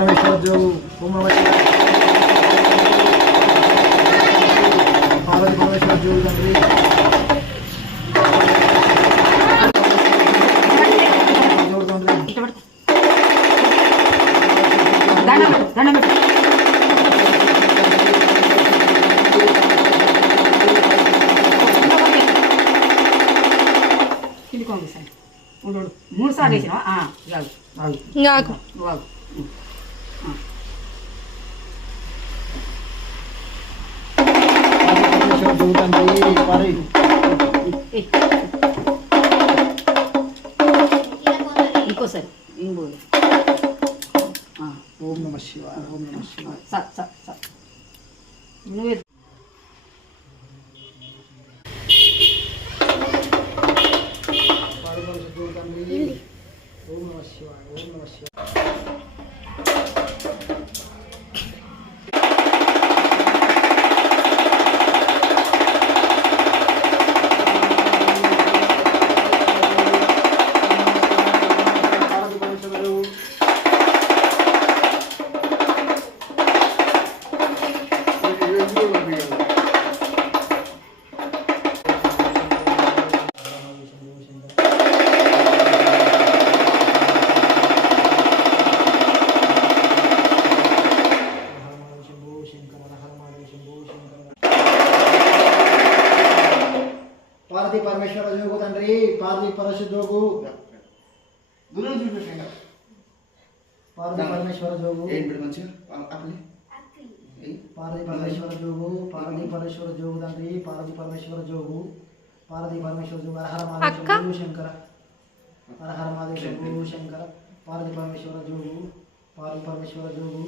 పరమేశ్వర జోగు ఓం నమః శివాయ పార్వతీ పరమేశ్వర జోగు తండ్రి మూడు సార్లు వేసినావా ఇంకోసారి ఓం నమః శివాయ ఓం నమః శివాయ నువ్వే ఓం నమః శివాయ ఓం నమః శివాయ పార్వతీ పరమేశ్వర జోగు తండ్రి పార్వతీ పరమేశ్వర జోగు పార్వతీ పరమేశ్వర జోగు పార్వతీ పరమేశ్వర జోగు పార్వతీ పరమేశ్వర జోగు తండ్రి పార్వతీ పరమేశ్వర జోగు పార్వతీ పరమేశ్వర జోగు హర మహాదేవ శంకర హర హర మహాదేవ శంకర పార్వతీ పరమేశ్వర జోగు పార్వతీ పరమేశ్వర జోగు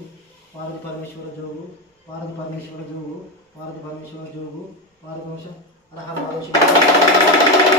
పార్వతీ పరమేశ్వర జోగు పార్వతీ పరమేశ్వర జోగు పార్వతీ పరమేశ్వర జోగు పార్వతీ పరమేశ్వర హర హర మహాదేవ శంకర